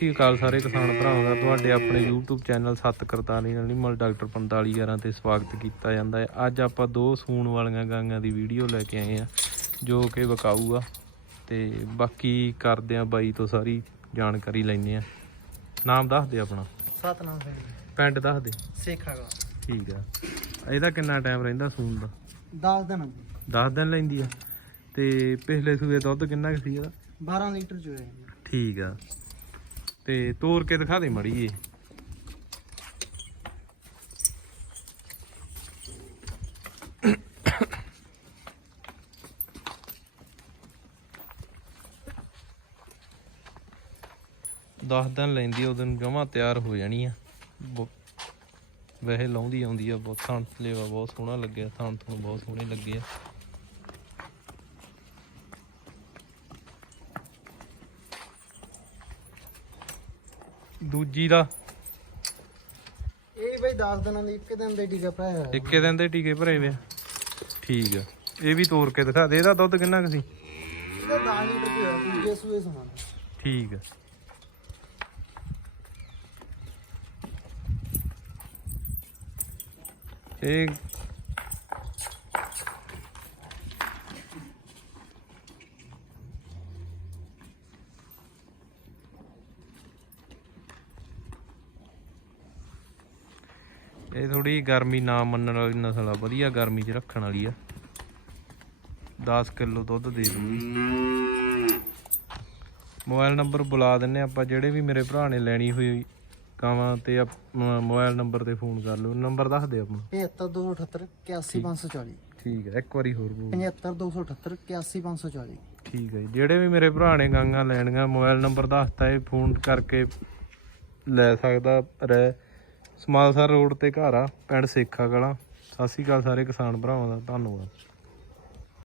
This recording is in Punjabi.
ਸਤਿ ਸ਼੍ਰੀ ਅਕਾਲ ਸਾਰੇ ਕਿਸਾਨ ਭਰਾਵਾਂ ਦਾ। ਤੁਹਾਡੇ ਆਪਣੇ YouTube ਚੈਨਲ ਸੱਤ ਕਰਤਾਨੀ ਐਨੀਮਲ ਡਾਕਟਰ 4511 ਤੇ ਸਵਾਗਤ ਕੀਤਾ ਜਾਂਦਾ ਹੈ। ਅੱਜ ਆਪਾਂ ਦੋ ਸੂਣ ਵਾਲੀਆਂ ਗਾਂਆਂ ਦੀ ਵੀਡੀਓ ਲੈ ਕੇ ਆਏ ਆ ਜੋ ਕਿ ਵਿਕਾਊ ਆ। ਤੇ ਬਾਕੀ ਕਰਦੇ ਆ ਬਾਈ ਤੋਂ ਸਾਰੀ ਜਾਣਕਾਰੀ ਲੈਣੇ ਆ ਨਾਮ ਦੱਸ ਦੇ ਆਪਣਾ। ਸਤਨਾਮ ਸਿੰਘ ਪਿੰਡ ਦੱਸ ਦੇ। ਸੇਖਾਗਾ ਠੀਕ ਆ। ਇਹਦਾ ਕਿੰਨਾ ਟਾਈਮ ਰਹਿੰਦਾ ਸੂਣ ਦਾ? 10 ਦਿਨ 10 ਦਿਨ ਲੈਂਦੀ ਆ। ਤੇ ਪਿਛਲੇ ਸੂਏ ਦੁੱਧ ਕਿੰਨਾ ਕੁ ਸੀ ਇਹਦਾ? 12 ਲੀਟਰ ਹੈ ਠੀਕ ਆ। ਤੇ ਤੋੜ ਕੇ ਦਿਖਾ ਦੇ ਮੜੀ ਏ ਦਸ ਦਿਨ ਲੈਂਦੀ ਆ, ਦਿਨ ਜਮਾ ਤਿਆਰ ਹੋ ਜਾਣੀ ਆ। ਬਹੁ- ਵੈਸੇ ਲਾਉਂਦੀ ਆਉਂਦੀ ਆ ਬਹੁਤ ਥਾਂ ਲੇਵਾ ਬਹੁਤ ਸੋਹਣਾ ਲੱਗਿਆ ਥਾਂ ਤੋਂ ਬਹੁਤ ਸੋਹਣੇ ਲੱਗੇ ਆ। ਦੂਜੀ ਦਾ। ਇਹ ਬਈ 10 ਦਿਨਾਂ ਦੀ ਇੱਕ ਦਿਨ ਦੇ ਟੀਕਾ ਪਾਇਆ ਹੋਇਆ ਇੱਕੇ ਦਿਨ ਦੇ ਟੀਕੇ ਭਰੇ ਵੇ ਆ। ਠੀਕ ਆ। ਇਹ ਵੀ ਤੋੜ ਕੇ ਦਿਖਾ ਦੇ। ਇਹਦਾ ਦੁੱਧ ਕਿੰਨਾ ਕੁ ਸੀ? ਇਹਦਾ 10 ਲੀਟਰ ਦੀ ਹੋਇਆ ਦੂਜੇ ਸੂਏ ਸਮਾਨ। ਠੀਕ ਆ। ਇਹ ਇਹ ਥੋੜੀ ਗਰਮੀ ਨਾ ਮੰਨਣ ਵਾਲੀ ਨਸਲ ਆ ਵਧੀਆ ਗਰਮੀ 'ਚ ਰੱਖਣ ਵਾਲੀ ਆ। 10 ਕਿਲੋ ਦੁੱਧ ਦੇ ਦੂਗੀ। ਮੋਬਾਈਲ ਨੰਬਰ ਬੁਲਾ ਦਿੰਨੇ ਆਪਾਂ ਜਿਹੜੇ ਵੀ ਮੇਰੇ ਭਰਾ ਨੇ ਲੈਣੀ ਹੋਈ ਕਾਵਾਂ ਤੇ ਮੋਬਾਈਲ ਨੰਬਰ ਤੇ ਫੋਨ ਕਰ ਲਓ। ਨੰਬਰ ਦੱਸ ਦੇ ਆਪਣਾ। 75278 81540 ਠੀਕ। ਹੈ ਇੱਕ ਵਾਰੀ ਹੋਰ ਬੋਲ 75278 81540 ਠੀਕ ਹੈ। ਜਿਹੜੇ ਵੀ ਮੇਰੇ ਭਰਾ ਨੇ ਗਾਂਗਾ ਲੈਣੀਆਂ ਮੋਬਾਈਲ ਨੰਬਰ ਦੱਸਤਾ ਇਹ ਫੋਨ ਕਰਕੇ ਲੈ ਸਕਦਾ ਰਹਿ ਸਮਾਲਸਰ ਰੋਡ ਤੇ ਘਰ ਆ, ਪਿੰਡ ਸੇਖਾ ਕਲਾਂ। ਸਤਿ ਸ਼੍ਰੀ ਅਕਾਲ ਸਾਰੇ ਕਿਸਾਨ ਭਰਾਵਾਂ ਦਾ, ਧੰਨਵਾਦ।